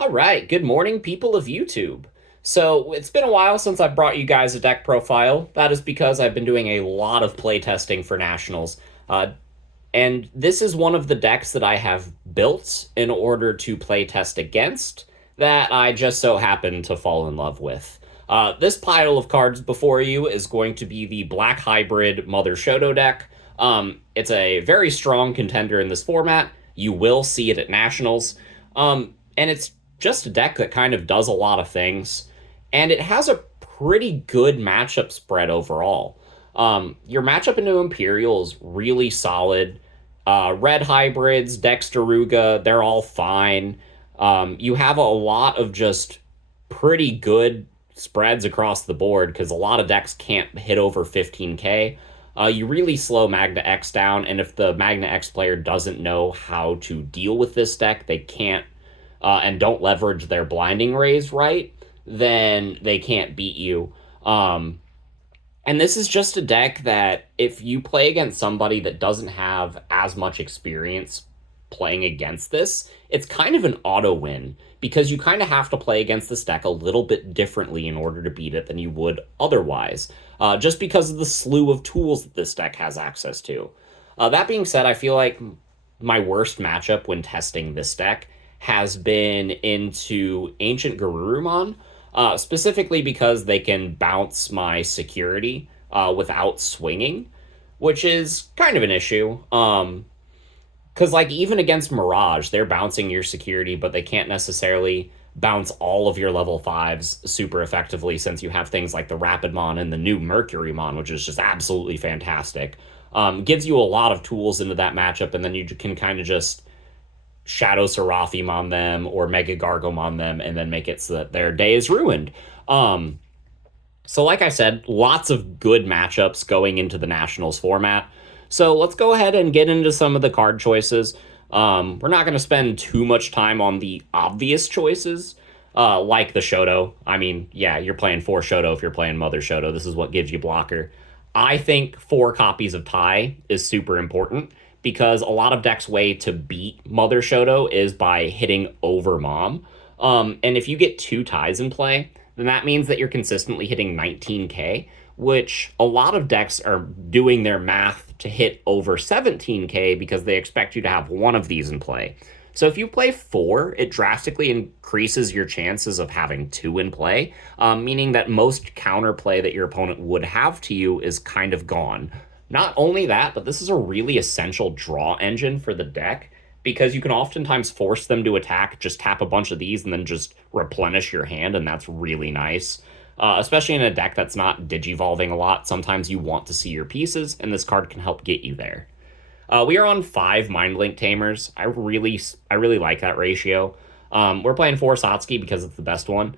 All right, good morning, people of YouTube. So, it's been a while since I've brought you guys a deck profile. That is because I've been doing a lot of playtesting for Nationals. And this is one of the decks that I have built in order to playtest against that I just so happen to fall in love with. This pile of cards before you is going to be the Black Hybrid Mother Shoto deck. It's a very strong contender in this format. You will see it at Nationals. And it's just a deck that kind of does a lot of things. And it has a pretty good matchup spread overall. Your matchup into Imperial is really solid. Red hybrids, Dexteruga, they're all fine. You have a lot of just pretty good spreads across the board because a lot of decks can't hit over 15k. You really slow Magna X down, and if the Magna X player doesn't know how to deal with this deck, they can't and don't leverage their blinding rays right, then they can't beat you. And this is just a deck that if you play against somebody that doesn't have as much experience playing against this, it's kind of an auto win because you kind of have to play against this deck a little bit differently in order to beat it than you would otherwise, just because of the slew of tools that this deck has access to. That being said, I feel like my worst matchup when testing this deck has been into Ancient Garurumon, specifically because they can bounce my security without swinging, which is kind of an issue. Because, like, even against Mirage, they're bouncing your security, but they can't necessarily bounce all of your level 5s super effectively since you have things like the Rapidmon and the new Mercurymon, which is just absolutely fantastic. Gives you a lot of tools into that matchup, and then you can kind of just shadowseraphimon them or Mega Gargomon them and then make it so that their day is ruined. So like I said, lots of good matchups going into the Nationals format. So let's go ahead and get into some of the card choices. We're not going to spend too much time on the obvious choices, like the Shoto. I mean, yeah, you're playing 4 Shoto if you're playing Mother Shoto. This is what gives you blocker. I think 4 copies of Tai is super important because a lot of decks' way to beat Mother Shoto is by hitting over Mom. And if you get 2 ties in play, then that means that you're consistently hitting 19k, which a lot of decks are doing their math to hit over 17k because they expect you to have 1 of these in play. So if you play 4, it drastically increases your chances of having 2 in play, meaning that most counterplay that your opponent would have to you is kind of gone. Not only that, but this is a really essential draw engine for the deck because you can oftentimes force them to attack, just tap a bunch of these and then just replenish your hand, and that's really nice. Especially in a deck that's not digivolving a lot, sometimes you want to see your pieces, and this card can help get you there. We are on 5 Mind Link Tamers. I really like that ratio. We're playing 4 Satsuki because it's the best one.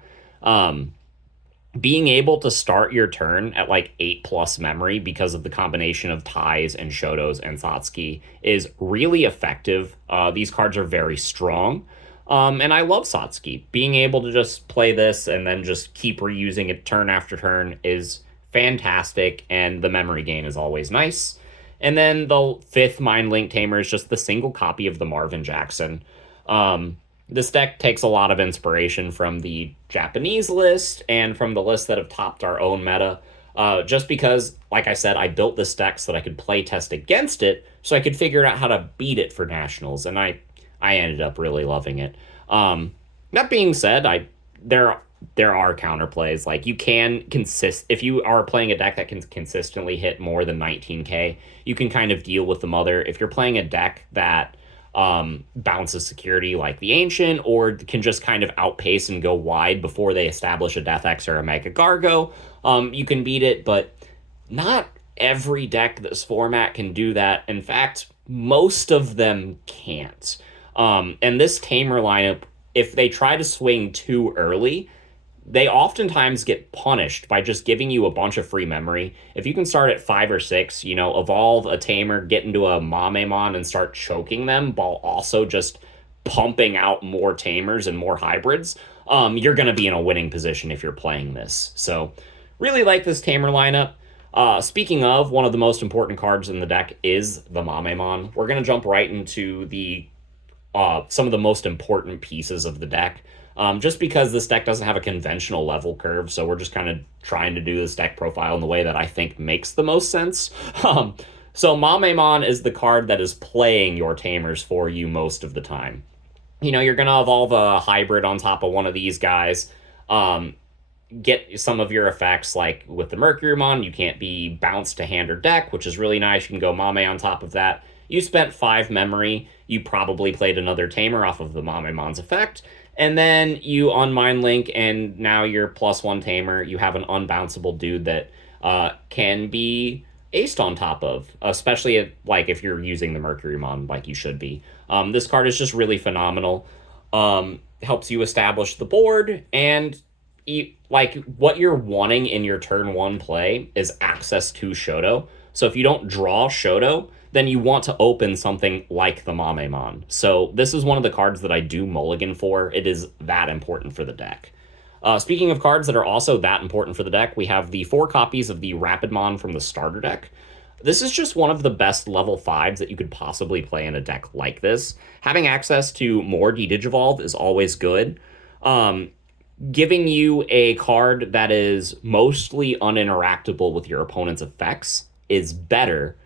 Being able to start your turn at like 8+ memory because of the combination of ties and Shotos and Satsuki is really effective. These cards are very strong. And I love Satsuki. Being able to just play this and then just keep reusing it turn after turn is fantastic, and the memory gain is always nice. And then the 5th Mind Link Tamer is just the single copy of the Marvin Jackson. This deck takes a lot of inspiration from the Japanese list and from the lists that have topped our own meta. Just because, like I said, I built this deck so that I could play test against it, so I could figure out how to beat it for Nationals, and I ended up really loving it. That being said, there are counterplays. Like, you can if you are playing a deck that can consistently hit more than 19k, you can kind of deal with the Mother. If you're playing a deck that bounces security like the Ancient, or can just kind of outpace and go wide before they establish a Death X or a Mega Gargo, you can beat it, but not every deck this format can do that. In fact, most of them can't. And this Tamer lineup, if they try to swing too early, they oftentimes get punished by just giving you a bunch of free memory. If you can start at 5 or 6, evolve a Tamer, get into a Mamemon and start choking them while also just pumping out more Tamers and more hybrids, you're going to be in a winning position if you're playing this. So really like this Tamer lineup. Speaking of, one of the most important cards in the deck is the Mamemon. We're going to jump right into the some of the most important pieces of the deck. Just because this deck doesn't have a conventional level curve, so we're just kind of trying to do this deck profile in the way that I think makes the most sense. So Mamemon is the card that is playing your tamers for you most of the time. You're going to evolve a hybrid on top of one of these guys. Get some of your effects, like with the Mercurymon, you can't be bounced to hand or deck, which is really nice. You can go Mame on top of that. You spent 5 memory. You probably played another tamer off of the Mamemon's effect. And then you unmind Link, and now you're +1 tamer. You have an unbounceable dude that can be aced on top of, especially if you're using the Mercurymon like you should be. This card is just really phenomenal. Helps you establish the board, and what you're wanting in your turn 1 play is access to Shoto. So if you don't draw Shoto, then you want to open something like the Mamemon. So this is one of the cards that I do mulligan for. It is that important for the deck. Speaking of cards that are also that important for the deck, we have the 4 copies of the Rapidmon from the starter deck. This is just one of the best level 5s that you could possibly play in a deck like this. Having access to more Digivolve is always good. Giving you a card that is mostly uninteractable with your opponent's effects is better,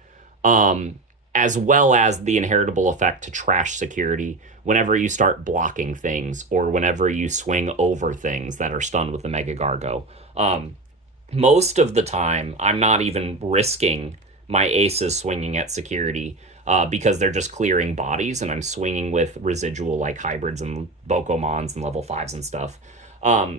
as well as the inheritable effect to trash security whenever you start blocking things or whenever you swing over things that are stunned with the Mega Gargo. Most of the time, I'm not even risking my aces swinging at security because they're just clearing bodies, and I'm swinging with residual like hybrids and Bokomons and level 5s and stuff.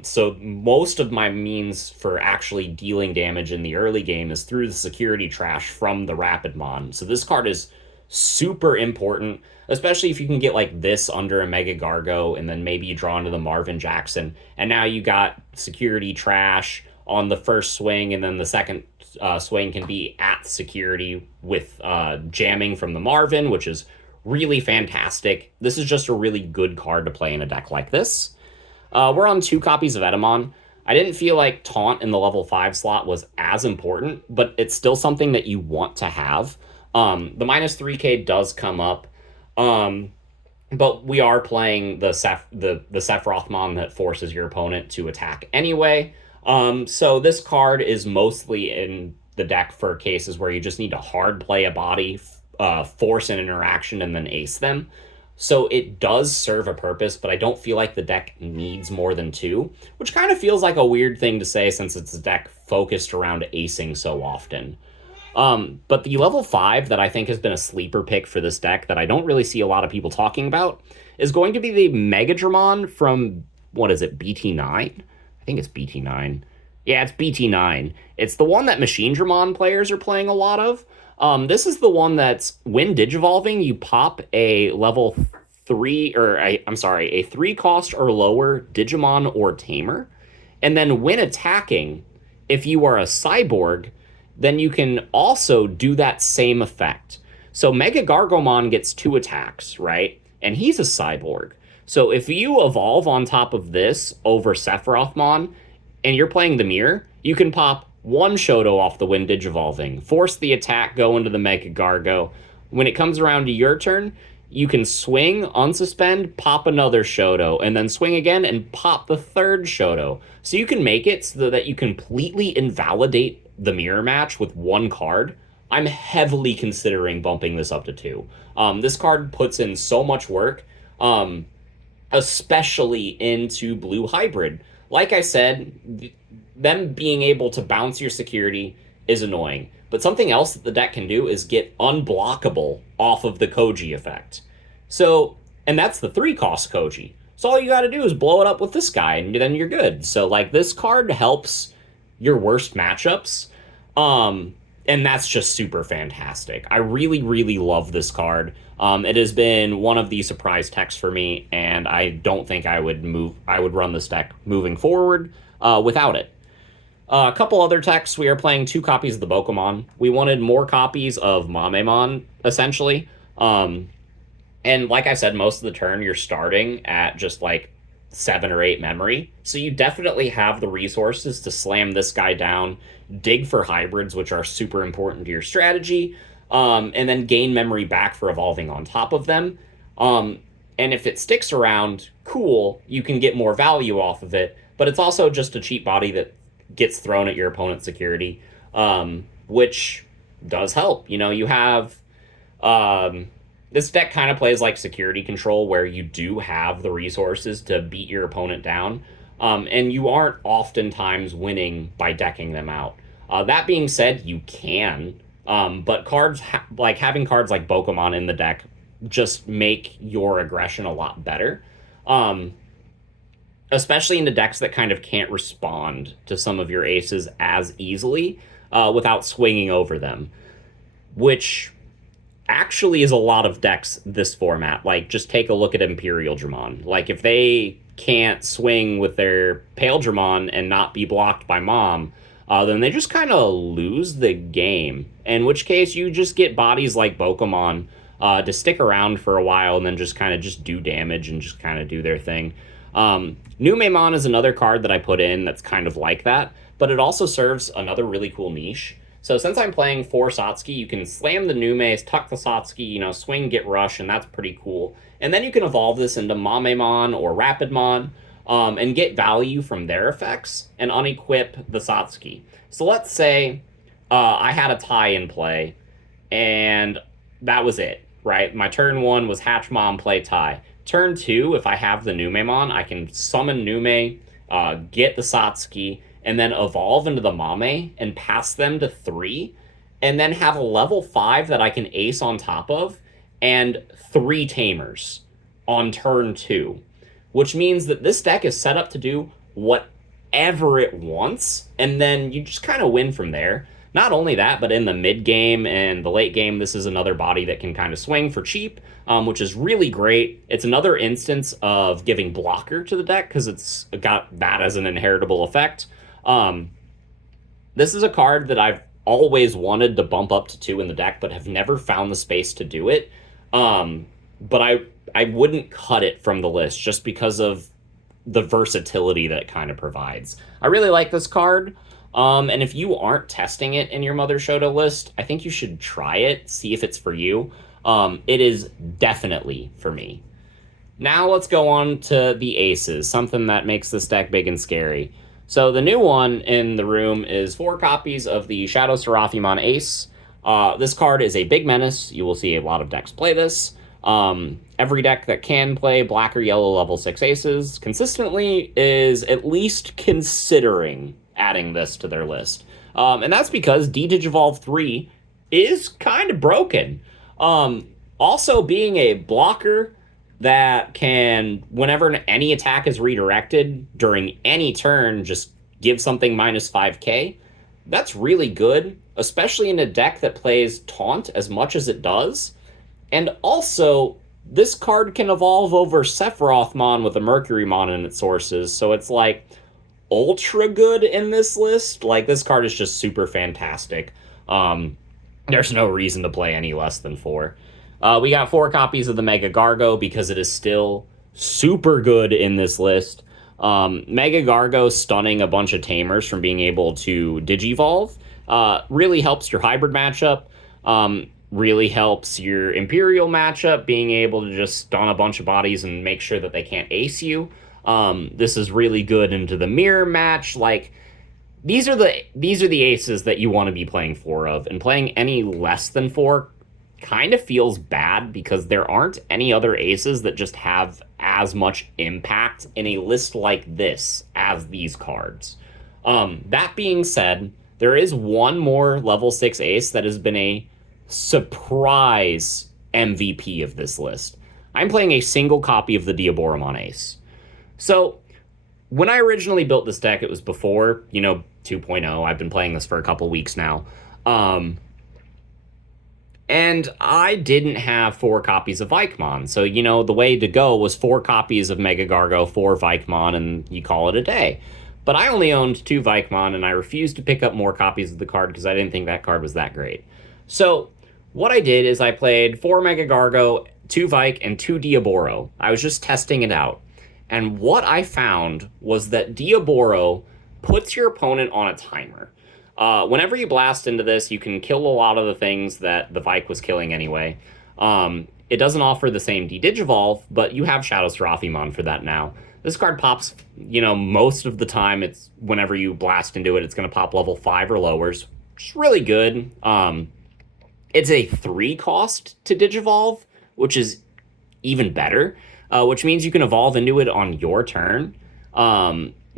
So most of my means for actually dealing damage in the early game is through the security trash from the Rapidmon. So this card is super important, especially if you can get like this under a Mega Gargo, and then maybe you draw into the Marvin Jackson, and now you got security trash on the first swing, and then the second swing can be at security with jamming from the Marvin, which is really fantastic. This is just a really good card to play in a deck like this. We're on 2 copies of Etemon. I didn't feel like Taunt in the level 5 slot was as important, but it's still something that you want to have. The -3k does come up, but we are playing the Sephirothmon that forces your opponent to attack anyway. So this card is mostly in the deck for cases where you just need to hard play a body, force an interaction, and then ace them. So it does serve a purpose, but I don't feel like the deck needs more than 2, which kind of feels like a weird thing to say since it's a deck focused around acing so often. But the level 5 that I think has been a sleeper pick for this deck that I don't really see a lot of people talking about is going to be the Megadramon from, what is it, BT9? I think it's BT9. Yeah, it's BT9. It's the one that Machine Dramon players are playing a lot of. This is the one that's, when Digivolving, you pop a level 3, a 3 cost or lower Digimon or Tamer. And then when attacking, if you are a cyborg, then you can also do that same effect. So Mega Gargomon gets 2 attacks, right? And he's a cyborg. So if you evolve on top of this over Sephirothmon, and you're playing the mirror, you can pop 1 Shoto off the when Digivolving, force the attack, go into the Mega Gargo. When it comes around to your turn, you can swing, unsuspend, pop another Shoto, and then swing again and pop the 3rd Shoto. So you can make it so that you completely invalidate the mirror match with 1 card. I'm heavily considering bumping this up to 2. This card puts in so much work, especially into Blue Hybrid. Like I said, them being able to bounce your security is annoying. But something else that the deck can do is get unblockable off of the Koji effect. So, and that's the 3 cost Koji. So all you gotta do is blow it up with this guy, and then you're good. So, like, this card helps your worst matchups. And that's just super fantastic. I really, really love this card. It has been one of the surprise techs for me, and I don't think I would run this deck moving forward without it. A couple other techs. We are playing 2 copies of the Bokomon. We wanted more copies of Mamemon, essentially. And like I said, most of the turn you're starting at just like 7 or 8 memory. So you definitely have the resources to slam this guy down, dig for hybrids, which are super important to your strategy, and then gain memory back for evolving on top of them. And if it sticks around, cool, you can get more value off of it. But it's also just a cheap body that gets thrown at your opponent's security, which does help. You have this deck kind of plays like security control, where you do have the resources to beat your opponent down, and you aren't oftentimes winning by decking them out. That being said, you can, but like having cards like Pokemon in the deck just make your aggression a lot better. Especially into decks that kind of can't respond to some of your aces as easily without swinging over them, which actually is a lot of decks this format. Like, just take a look at Imperial Dramon. Like, if they can't swing with their Pale Dramon and not be blocked by Mom, then they just kind of lose the game. In which case, you just get bodies like Pokemon to stick around for a while and then just kind of just do damage and just kind of do their thing. Numemon is another card that I put in that's kind of like that, but it also serves another really cool niche. So since I'm playing 4 Satsuki, you can slam the Numes, tuck the Satsuki, swing, get rush, and that's pretty cool. And then you can evolve this into Mamemon or Rapidmon, and get value from their effects and unequip the Satsuki. So let's say I had a tie in play, and that was it, right? My turn 1 was Hatch Mom, play tie. Turn 2, if I have the Numemon, I can summon Nume, get the Satsuki, and then evolve into the Mame and pass them to 3, and then have a level 5 that I can ace on top of, and 3 Tamers on turn 2. Which means that this deck is set up to do whatever it wants, and then you just kind of win from there. Not only that, but in the mid game and the late game, this is another body that can kind of swing for cheap, which is really great. It's another instance of giving blocker to the deck because it's got that as an inheritable effect. This is a card that I've always wanted to bump up to 2 in the deck, but have never found the space to do it. But I wouldn't cut it from the list just because of the versatility that it kind of provides. I really like this card. And if you aren't testing it in your Mother Shoto list, I think you should try it, see if it's for you. It is definitely for me. Now let's go on to the aces, something that makes this deck big and scary. So the new one in the room is 4 copies of the Shadowseraphimon Ace. This card is a big menace. You will see a lot of decks play this. Every deck that can play black or yellow level 6 aces consistently is at least considering adding this to their list. And that's because D-Digivolve 3 is kind of broken. Also, being a blocker that can, whenever any attack is redirected during any turn, just give something minus 5k, that's really good, especially in a deck that plays Taunt as much as it does. And also, this card can evolve over Sephirothmon with a Mercurymon in its sources, so it's like ultra good in this list. Like, this card is just super fantastic. There's no reason to play any less than 4. We got 4 copies of the Mega Gargo because it is still super good in this list. Mega Gargo stunning a bunch of Tamers from being able to Digivolve really helps your hybrid matchup. Really helps your Imperial matchup, being able to just stun a bunch of bodies and make sure that they can't ace you. This is really good into the mirror match. Like, these are the aces that you want to be playing 4 of, and playing any less than 4 kind of feels bad because there aren't any other aces that just have as much impact in a list like this as these cards. That being said, there is one more level 6 ace that has been a surprise MVP of this list. I'm playing a single copy of the Diaboromon Ace. So, when I originally built this deck, it was before, 2.0. I've been playing this for a couple weeks now. And I didn't have 4 copies of Vikemon. So, the way to go was 4 copies of Mega Gargo, 4 Vikemon, and you call it a day. But I only owned 2 Vikemon, and I refused to pick up more copies of the card because I didn't think that card was that great. So, what I did is I played 4 Mega Gargo, 2 Vike, and 2 Diaboro. I was just testing it out. And what I found was that Diaboro puts your opponent on a timer. Whenever you blast into this, you can kill a lot of the things that the Vike was killing anyway. It doesn't offer the same de-digivolve, but you have Shadowseraphimon for that now. This card pops, most of the time. It's whenever you blast into it, it's going to pop level 5 or lowers, which is really good. It's a 3 cost to digivolve, which is even better, which means you can evolve into it on your turn,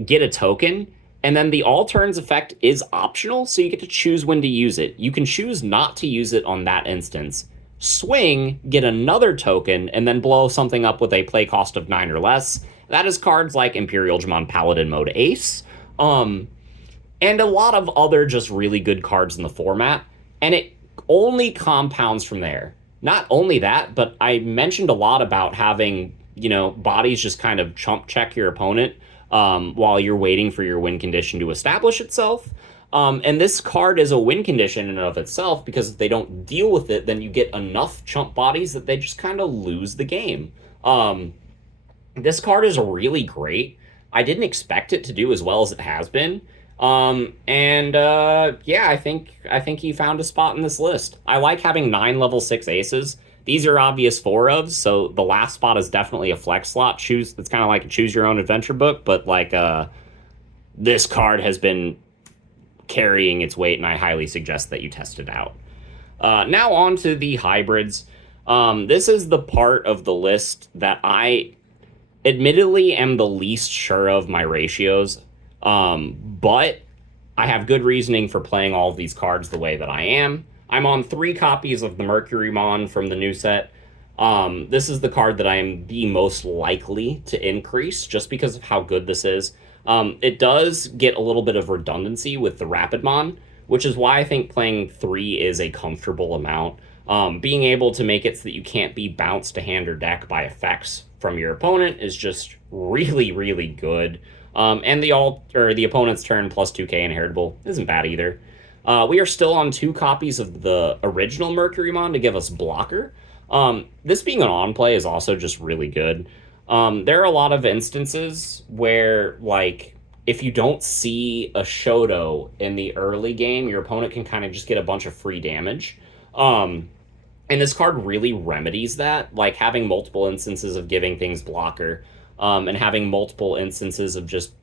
get a token, and then the all turns effect is optional, so you get to choose when to use it. You can choose not to use it on that instance. Swing, get another token, and then blow something up with a play cost of 9 or less. That is cards like Imperial Jamon Paladin Mode Ace, and a lot of other just really good cards in the format, and it only compounds from there. Not only that, but I mentioned a lot about having, bodies just kind of chump check your opponent while you're waiting for your win condition to establish itself. And this card is a win condition in and of itself, because if they don't deal with it, then you get enough chump bodies that they just kind of lose the game. This card is really great. I didn't expect it to do as well as it has been. I think he found a spot in this list. I like having 9 level 6 aces. These are obvious 4 ofs, so the last spot is definitely a flex slot. It's kind of like a choose your own adventure book, but this card has been carrying its weight, and I highly suggest that you test it out. Now on to the hybrids. This is the part of the list that I admittedly am the least sure of my ratios, but I have good reasoning for playing all of these cards the way that I am. I'm on 3 copies of the Mercurymon from the new set. This is the card that I am the most likely to increase, just because of how good this is. It does get a little bit of redundancy with the Rapidmon, which is why I think playing 3 is a comfortable amount. Being able to make it so that you can't be bounced to hand or deck by effects from your opponent is just really, really good. And the opponent's turn plus 2k inheritable isn't bad either. We are still on 2 copies of the original Mercurymon to give us blocker. This being an on-play is also just really good. There are a lot of instances where, if you don't see a Shoto in the early game, your opponent can kind of just get a bunch of free damage. And this card really remedies that, having multiple instances of giving things blocker, and having multiple instances of just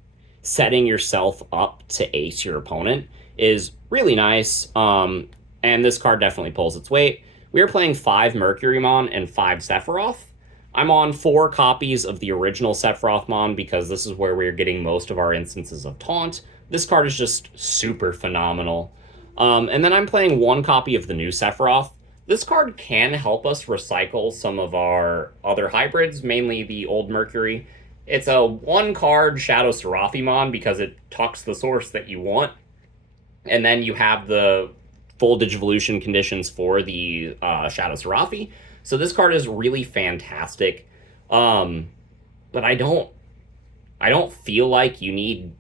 setting yourself up to ace your opponent is really nice. And this card definitely pulls its weight. We are playing 5 Mercurymon and 5 Sephiroth. I'm on 4 copies of the original Sephirothmon because this is where we're getting most of our instances of taunt. This card is just super phenomenal. And then I'm playing 1 copy of the new Sephiroth. This card can help us recycle some of our other hybrids, mainly the old Mercury. It's a 1-card Shadowseraphimon because it tucks the source that you want. And then you have the full Digivolution conditions for the Shadowseraphi. So this card is really fantastic. But I don't feel like you need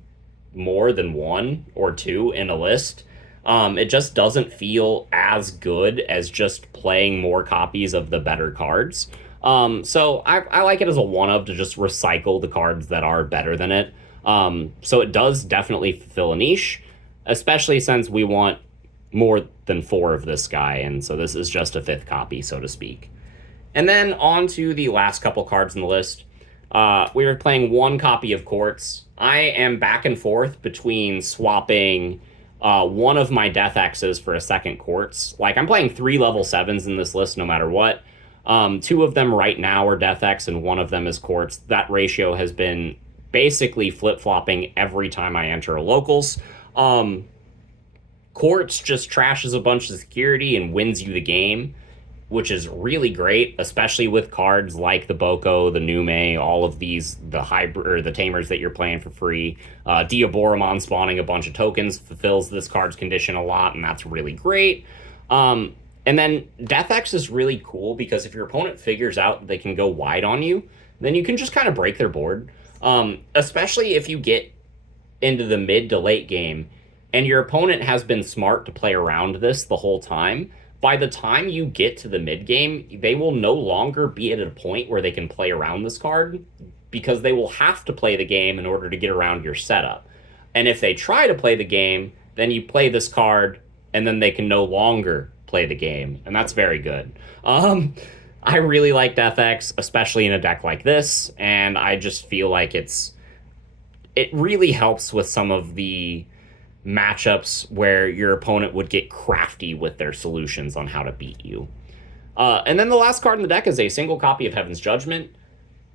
more than 1 or 2 in a list. It just doesn't feel as good as just playing more copies of the better cards. So I like it as a one-of to just recycle the cards that are better than it. So it does definitely fulfill a niche, especially since we want more than 4 of this guy, and so this is just a 5th copy, so to speak. And then on to the last couple cards in the list. We are playing 1 copy of Quartz. I am back and forth between swapping one of my Death X's for a second Quartz. I'm playing 3 level 7s in this list no matter what. 2 of them right now are Death X and 1 of them is Quartz. That ratio has been basically flip-flopping every time I enter a locals. Quartz just trashes a bunch of security and wins you the game, which is really great, especially with cards like the Boko, the Nume, all of these, the hybrid or the tamers that you're playing for free. Diaboromon spawning a bunch of tokens fulfills this card's condition a lot, and that's really great. And then Death X is really cool because if your opponent figures out they can go wide on you, then you can just kind of break their board. Especially if you get into the mid to late game and your opponent has been smart to play around this the whole time. By the time you get to the mid game, they will no longer be at a point where they can play around this card because they will have to play the game in order to get around your setup. And if they try to play the game, then you play this card and then they can no longer play the game. And that's very good. I really like Death X, especially in a deck like this, and I just feel like it really helps with some of the matchups where your opponent would get crafty with their solutions on how to beat you. And then the last card in the deck is a single copy of Heaven's Judgment.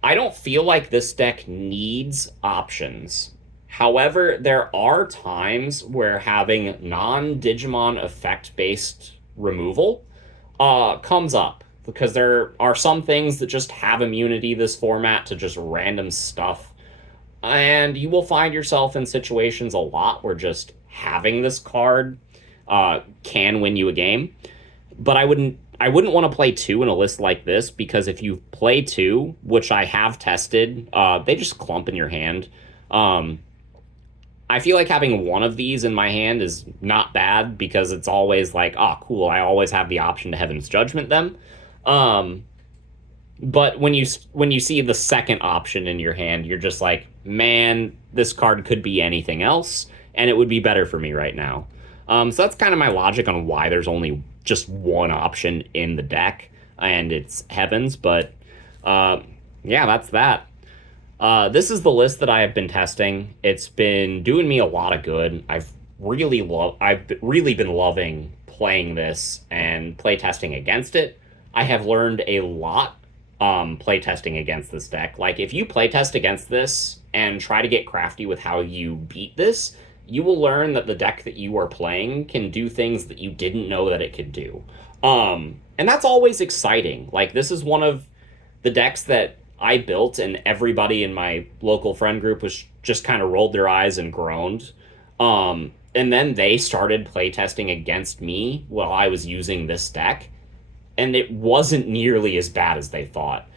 I don't feel like this deck needs options. However, there are times where having non-Digimon effect-based removal comes up, because there are some things that just have immunity this format to just random stuff. And you will find yourself in situations a lot where just having this card can win you a game. But I wouldn't want to play two in a list like this, because if you play two, which I have tested, they just clump in your hand. I feel like having one of these in my hand is not bad, because it's always like, oh, cool, I always have the option to Heaven's Judgment them. But when you see the second option in your hand, you're just like, man, this card could be anything else, and it would be better for me right now. So that's kind of my logic on why there's only just one option in the deck, and it's Heavens. But yeah, that's that. This is the list that I have been testing. It's been doing me a lot of good. I've really been loving playing this and play testing against it. I have learned a lot play testing against this deck. Like, if you play test against this and try to get crafty with how you beat this, you will learn that the deck that you are playing can do things that you didn't know that it could do. And that's always exciting. Like, this is one of the decks that I built, and everybody in my local friend group was just kind of rolled their eyes and groaned. And then they started playtesting against me while I was using this deck, and it wasn't nearly as bad as they thought.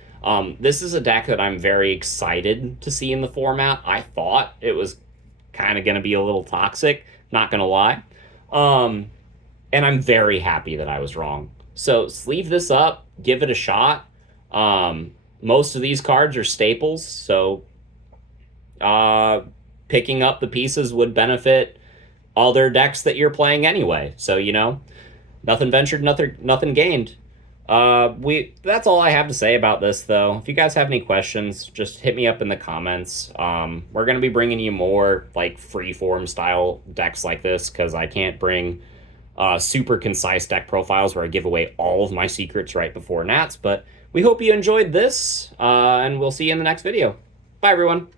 This is a deck that I'm very excited to see in the format. I thought it was kind of going to be a little toxic, not going to lie. And I'm very happy that I was wrong. So sleeve this up, give it a shot. Most of these cards are staples, so picking up the pieces would benefit other decks that you're playing anyway. So, nothing ventured, nothing gained. That's all I have to say about this, though. If you guys have any questions, just hit me up in the comments. We're going to be bringing you more like freeform style decks like this, because I can't bring super concise deck profiles where I give away all of my secrets right before Nats. But we hope you enjoyed this, and we'll see you in the next video. Bye, everyone.